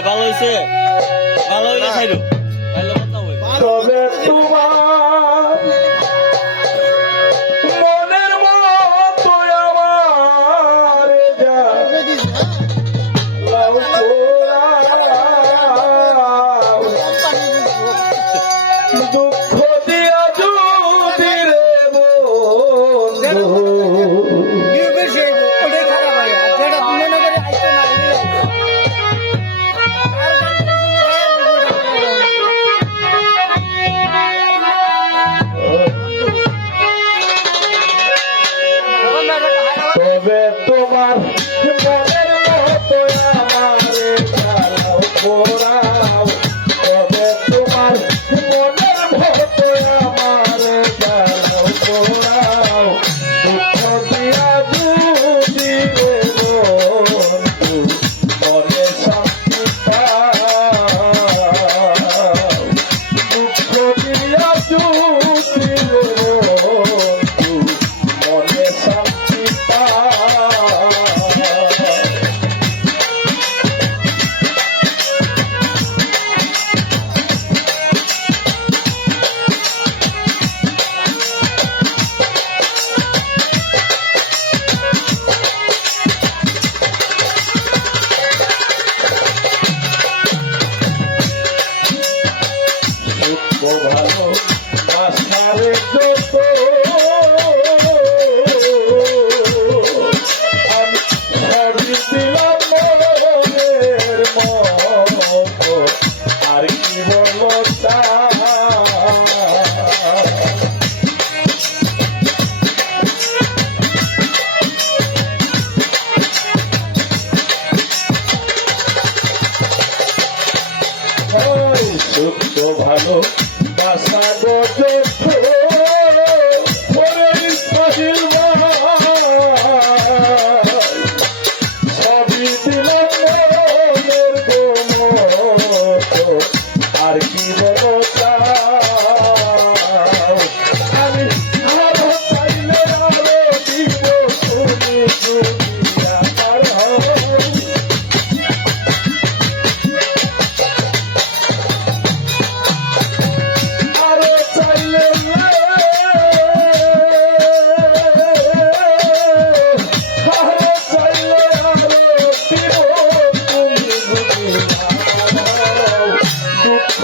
ভালো হয়েছে ভালো হয়েছে তবে মনের মতো আমার তারা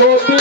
সত্যি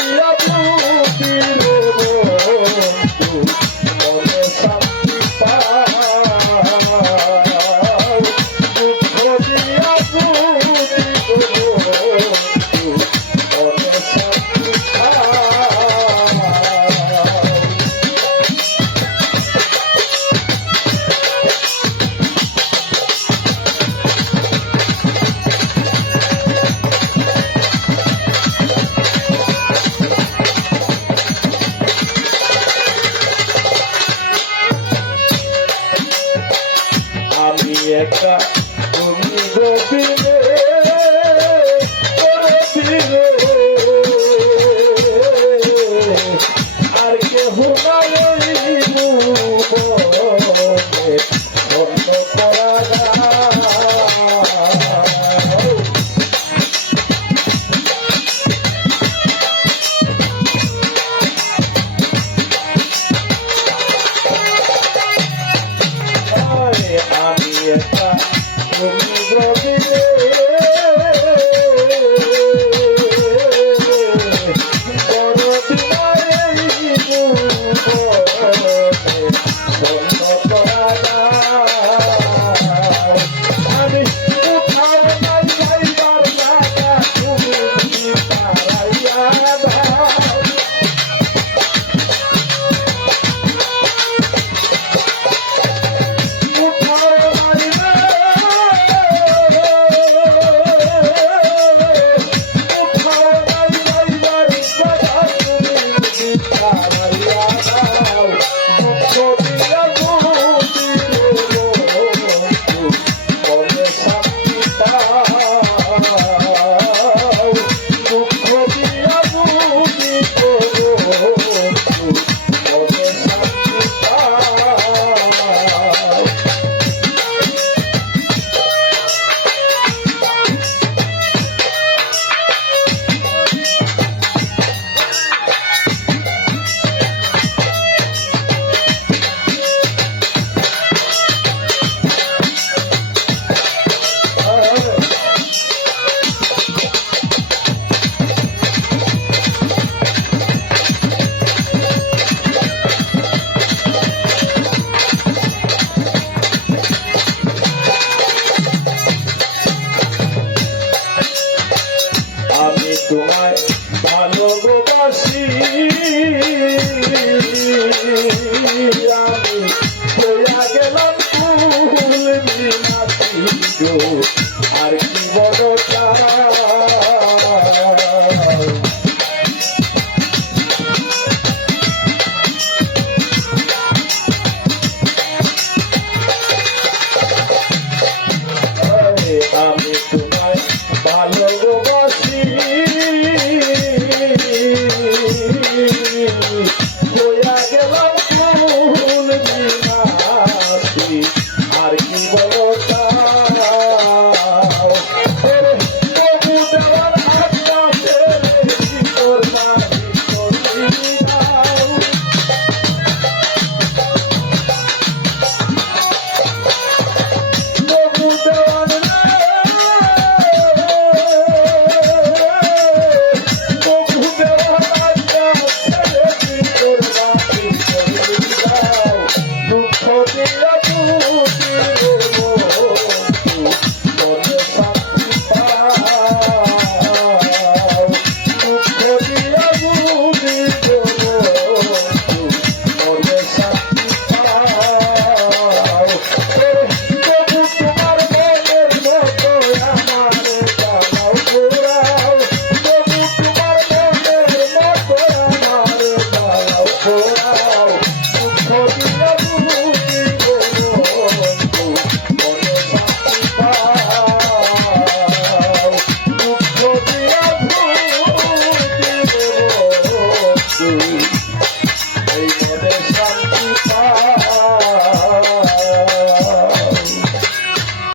রে